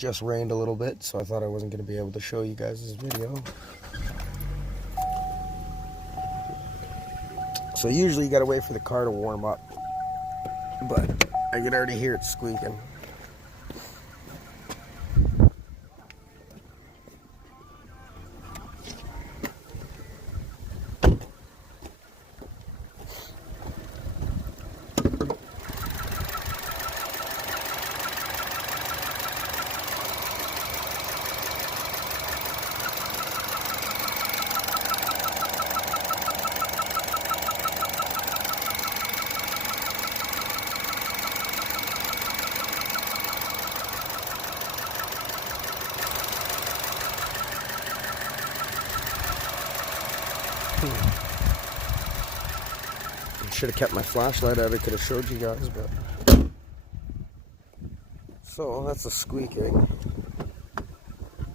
just rained a little bit, so I thought I wasn't going to be able to show you guys this video. So usually you got to wait for the car to warm up, but I can already hear it squeaking. I should have kept my flashlight out, I could have showed you guys, but... So, that's the squeaking.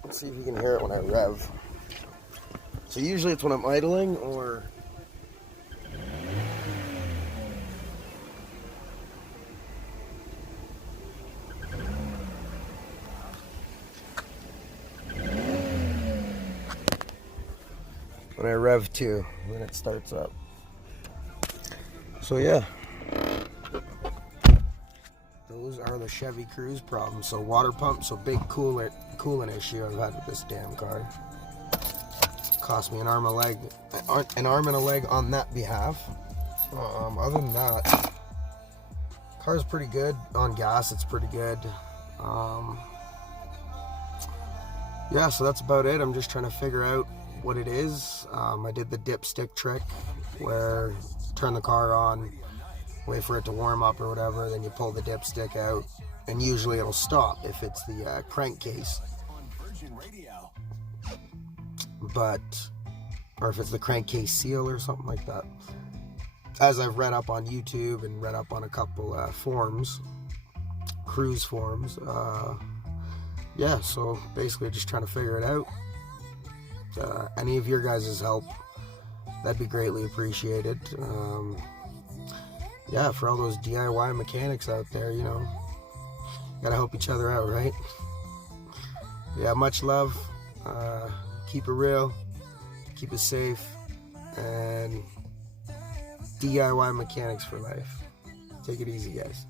Let's see if you can hear it when I rev. So usually it's when I'm idling, or... when I rev too, then it starts up. So yeah, those are the Chevy Cruze problems. So water pump, so big coolant issue I've had with this damn car. Cost me an arm and a leg on that behalf. Other than that, car's pretty good on gas. It's pretty good. Yeah, so that's about it. I'm just trying to figure out what it is. I did the dipstick trick where turn the car on, wait for it to warm up or whatever, then you pull the dipstick out, and usually it'll stop if it's the crankcase, or if it's the crankcase seal or something like that. As I've read up on YouTube and read up on a couple forums, cruise forums, yeah, so basically just trying to figure it out. Any of your guys' help, that'd be greatly appreciated. Yeah, for all those DIY mechanics out there, you know, gotta help each other out, right? Yeah, much love. Keep it real, keep it safe, and DIY mechanics for life. Take it easy, guys.